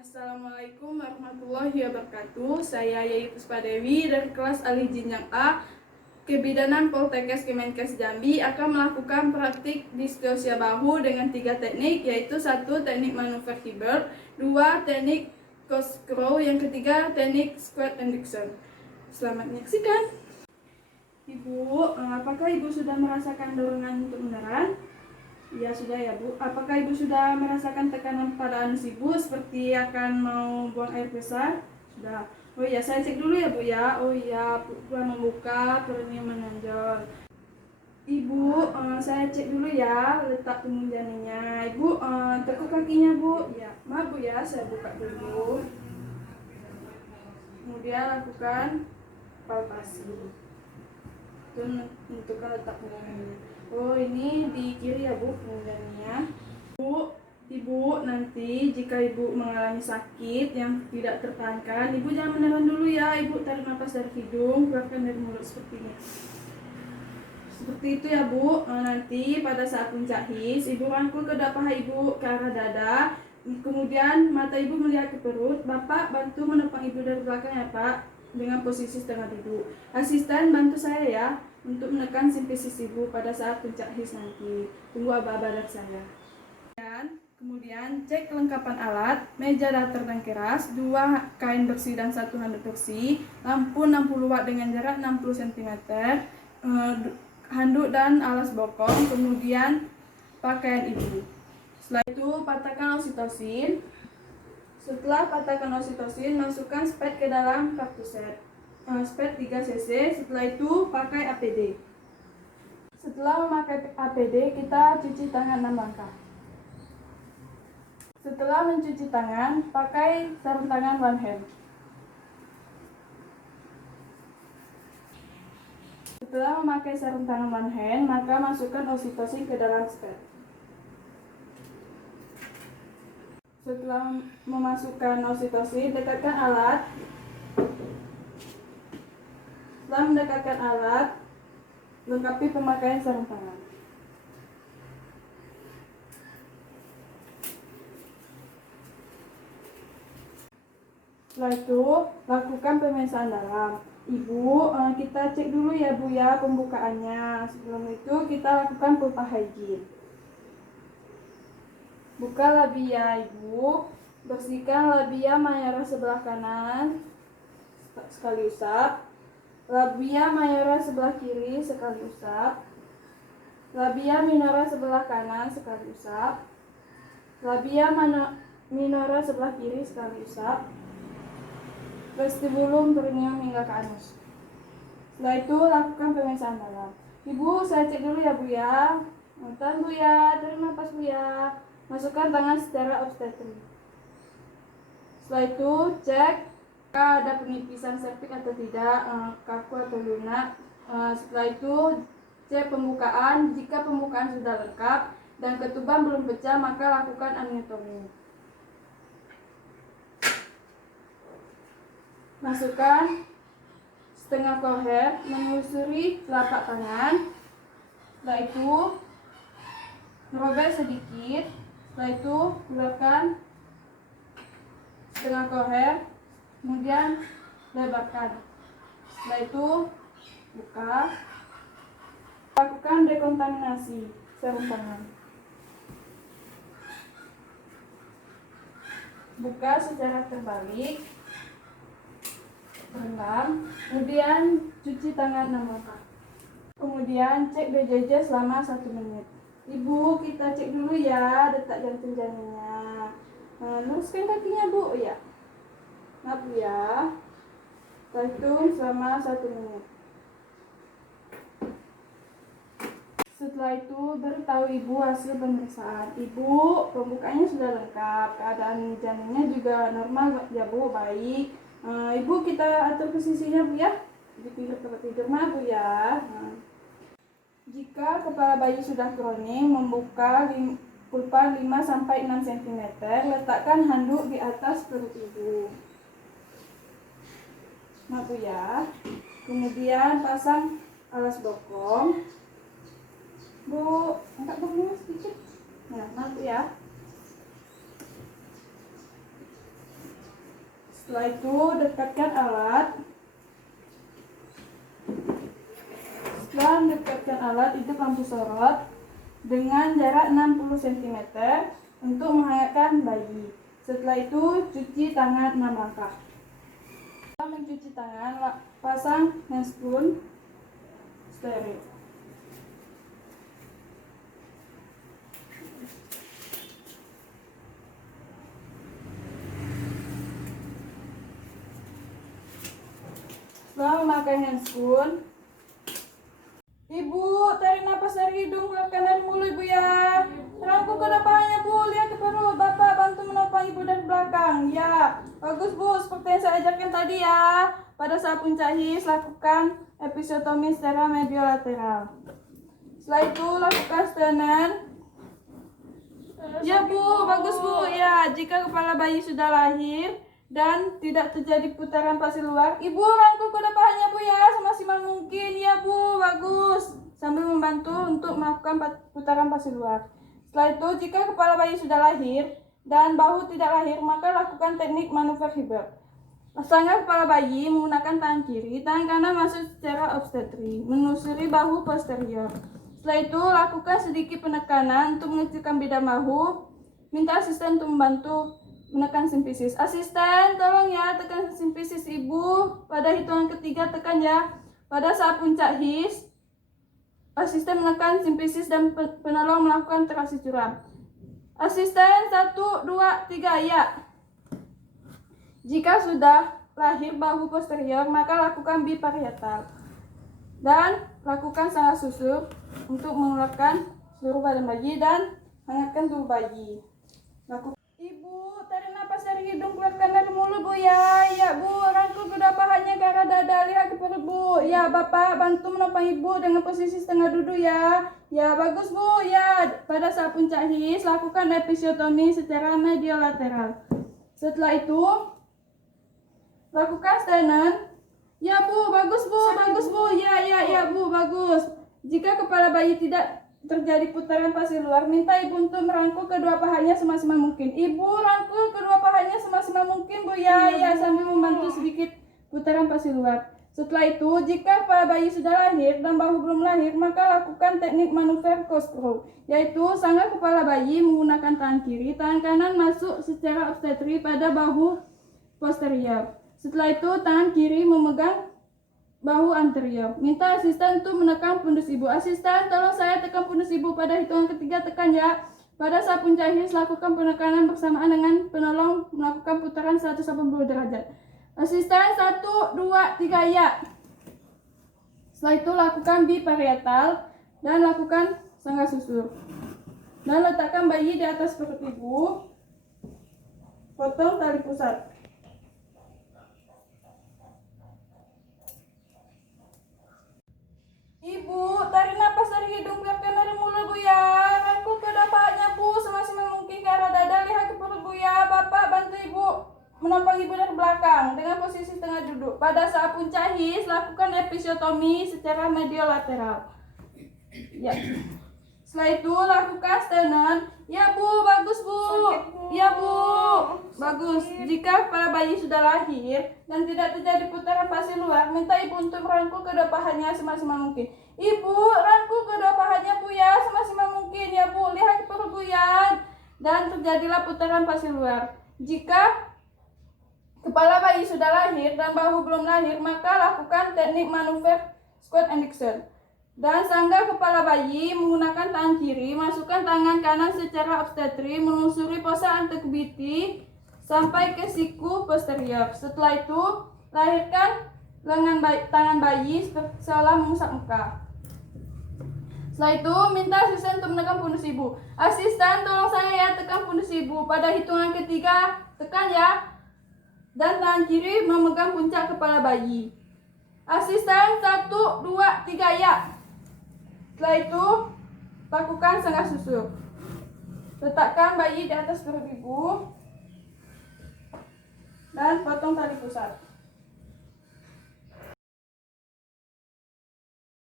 Assalamualaikum warahmatullahi wabarakatuh. Saya Yayi Puspadewi dari kelas Ali Jinjang A, Kebidanan Poltekkes Kemenkes Jambi akan melakukan praktik distosia bahu dengan 3 teknik, yaitu 1. Teknik manuver Hibbert, 2. Teknik Coscrow, yang ketiga teknik squat induction. Selamat menyaksikan. Ibu, apakah Ibu sudah merasakan dorongan untuk meneran? Ya sudah ya Bu. Apakah Ibu sudah merasakan tekanan pada anus Ibu seperti akan mau buang air besar? Sudah. Oh iya, saya cek dulu ya Bu ya. Oh iya, pelan membuka, perutnya menonjol. Ibu, saya cek dulu ya letak punggung janinnya. Ibu, tekuk kakinya Bu. Ya, maaf Bu ya, saya buka dulu. Kemudian lakukan palpasi. Itu menentukan letak punggungnya. Oh, ini di kiri ya Bu punggungnya. Ibu, nanti jika Ibu mengalami sakit yang tidak tertahankan, Ibu jangan menelan dulu ya. Ibu tarik nafas dari hidung, keluarkan dari mulut seperti ini. Seperti itu ya Bu. Nanti pada saat puncak his, Ibu rangkul kedua paha Ibu ke arah dada. Kemudian mata Ibu melihat ke perut. Bapak bantu menopang Ibu dari belakang ya Pak, dengan posisi setengah duduk. Asisten bantu saya ya untuk menekan simfisis Ibu pada saat puncak his nanti. Tunggu aba-aba dari saya. Kemudian cek kelengkapan alat, meja datar dan keras, 2 kain bersih dan 1 handuk bersih, lampu 60 watt dengan jarak 60 cm, handuk dan alas bokong, kemudian pakaian Ibu. Setelah itu patahkan oksitosin. Setelah patahkan oksitosin, masukkan spet ke dalam kaktuset. Spet 3 cc. Setelah itu pakai APD. Setelah memakai APD, kita cuci tangan 6 langkah. Setelah mencuci tangan, pakai sarung tangan one hand. Setelah memakai sarung tangan one hand, maka masukkan oksitosin ke dalam spet. Setelah memasukkan oksitosin, dekatkan alat. Setelah mendekatkan alat, lengkapi pemakaian sarung tangan. Setelah itu, lakukan pemeriksaan dalam. Ibu, kita cek dulu ya Bu ya pembukaannya. Sebelum itu kita lakukan pulpa hygiene. Buka labia Ibu, bersihkan labia majora sebelah kanan sekali usap, labia majora sebelah kiri sekali usap, labia minora sebelah kanan sekali usap, labia minora sebelah kiri sekali usap, vestibulum perineum hingga ke anus. Setelah itu lakukan pemeriksaan dalam. Ibu, saya cek dulu ya Bu ya. Tahan Bu ya, tarik nafas Bu ya. Masukkan tangan secara obstetrik. Setelah itu cek apakah ada penipisan serviks atau tidak, kaku atau lunak. Setelah itu cek pembukaan. Jika pembukaan sudah lengkap dan ketuban belum pecah, maka lakukan amniotomi. Masukkan setengah koher menyusuri telapak tangan. Setelah itu merobek sedikit. Setelah itu keluarkan setengah koher, kemudian lebarkan. Setelah itu buka. Lakukan dekontaminasi sarung tangan. Buka secara terbalik, rendam, kemudian cuci tangan 6 langkah. Kemudian cek BJJ selama 1 menit. Ibu, kita cek dulu ya detak jantung janinnya. Luruskan kakinya Bu ya. Maaf Bu ya. Hitung selama 1 menit. Setelah itu beritahu Ibu hasil pemeriksaan. Ibu, pembukaannya sudah lengkap, keadaan janinnya juga normal ya Bu, baik. Ibu, kita atur posisinya Bu ya, di pinggir tempat tidur. Maaf Bu ya. Jika kepala bayi sudah kroning, membuka pulpa 5-6 cm, letakkan handuk di atas perut Ibu. Maaf Bu ya. Kemudian pasang alas bokong. Bu, angkat bokongnya sedikit. Nah, maaf Bu ya. Setelah itu dekatkan alat. Setelah mendekatkan alat, hidupkan lampu sorot dengan jarak 60 cm untuk menghangatkan bayi. Setelah itu cuci tangan 6 langkah. Setelah mencuci tangan, pasang handscoon steril. Setelah memakai handscoon, Ibu, tarik napas dari hidung, keluarkan dari mulut Ibu ya. Rangkul ke depannya Bu, lihat ke perut. Bapak bantu menopang Ibu dari belakang. Ya, bagus Bu, seperti yang saya ajarkan tadi ya. Pada saat puncak his, lakukan episiotomi secara mediolateral. Setelah itu lakukan stenen. Ya Bu, bagus Bu. Ya, jika kepala bayi sudah lahir dan tidak terjadi putaran pasir luar, Ibu rangkul ke depannya Bu ya, semaksimal mungkin. Ya Bu, bagus. Sambil membantu untuk melakukan putaran pasir luar. Setelah itu, jika kepala bayi sudah lahir dan bahu tidak lahir, maka lakukan teknik manuver Hibbert. Pasangkan kepala bayi menggunakan tangan kiri, tangan kanan masuk secara obstetri, menelusuri bahu posterior. Setelah itu, lakukan sedikit penekanan untuk mengecilkan bidang bahu. Minta asisten untuk membantu menekan simfisis. Asisten, tolong ya tekan simfisis Ibu. Pada hitungan ketiga tekan ya. Pada saat puncak his, asisten menekan simfisis dan penolong melakukan traksi curam. Asisten 1, 2, 3 ya. Jika sudah lahir bahu posterior, maka lakukan biparietal. Dan lakukan sangat susuk untuk mengeluarkan seluruh badan bayi dan hangatkan tubuh bayi. Ibu, tarik napas dari hidung, keluarkan dari mulut Bu ya. Ya Bu, rangkul kedua pahanya ke arah dada, lihat ke perut Bu. Ya Bapak, bantu menopang Ibu dengan posisi setengah duduk ya. Ya bagus Bu. Ya, pada saat puncak his, lakukan episiotomi secara mediolateral. Setelah itu, lakukan stenen. Ya Bu, bagus Bu, bagus Bu. Ya Bu, bagus. Jika kepala bayi tidak terjadi putaran pasir luar, minta Ibu untuk merangkul kedua pahanya semaksimal mungkin. Ibu rangkul kedua pahanya semaksimal mungkin Bu ya, sambil membantu sedikit putaran pasir luar. Setelah itu, jika kepala bayi sudah lahir dan bahu belum lahir, maka lakukan teknik manuver corkscrew, yaitu sanggah kepala bayi menggunakan tangan kiri, tangan kanan masuk secara obstetri pada bahu posterior. Setelah itu, tangan kiri memegang bahu anterior. Minta asisten untuk menekan pundus Ibu. Asisten, tolong saya tekan pundus Ibu. Pada hitungan ketiga tekan ya. Pada saat puncak his, lakukan penekanan bersamaan dengan penolong melakukan putaran 180 derajat. Asisten 1, 2, 3 ya. Setelah itu lakukan biparietal dan lakukan sanggah susur. Dan letakkan bayi di atas perut Ibu. Potong tali pusat. Ibu, tarik napas dari hidung, keluarkan dari mulut Bu ya. Rangkul kedua pahanya Bu, semaksimal mungkin ke arah dada, lihat ke perut Bu ya. Bapak bantu Ibu menopang Ibu dari belakang dengan posisi setengah duduk. Pada saat puncak his, lakukan episiotomi secara mediolateral. Ya. Setelah itu lakukan stenen. Ya Bu, bagus Bu. Ya Bu, bagus. Jika kepala bayi sudah lahir dan tidak terjadi putaran pasir luar, minta Ibu untuk merangkul kedua pahanya semaksimal mungkin. Ibu, rangkul kedua pahanya Bu ya, semaksimal mungkin ya Bu. Lihat ke perut Bu ya. Dan terjadilah putaran pasir luar. Jika kepala bayi sudah lahir dan bahu belum lahir, maka lakukan teknik manuver squat and extend. Dan sanggah kepala bayi menggunakan tangan kiri, masukkan tangan kanan secara obstetri, menelusuri fossa antercubiti sampai ke siku posterior. Setelah itu, lahirkan lengan tangan bayi seolah mengusap muka. Setelah itu, minta asisten untuk menekan pundus Ibu. Asisten, tolong saya ya, tekan pundus Ibu. Pada hitungan ketiga, tekan ya. Dan tangan kiri memegang puncak kepala bayi. Asisten 1, 2, 3 ya. Setelah itu, lakukan sanggah susuk. Letakkan bayi di atas perut Ibu dan potong tali pusat.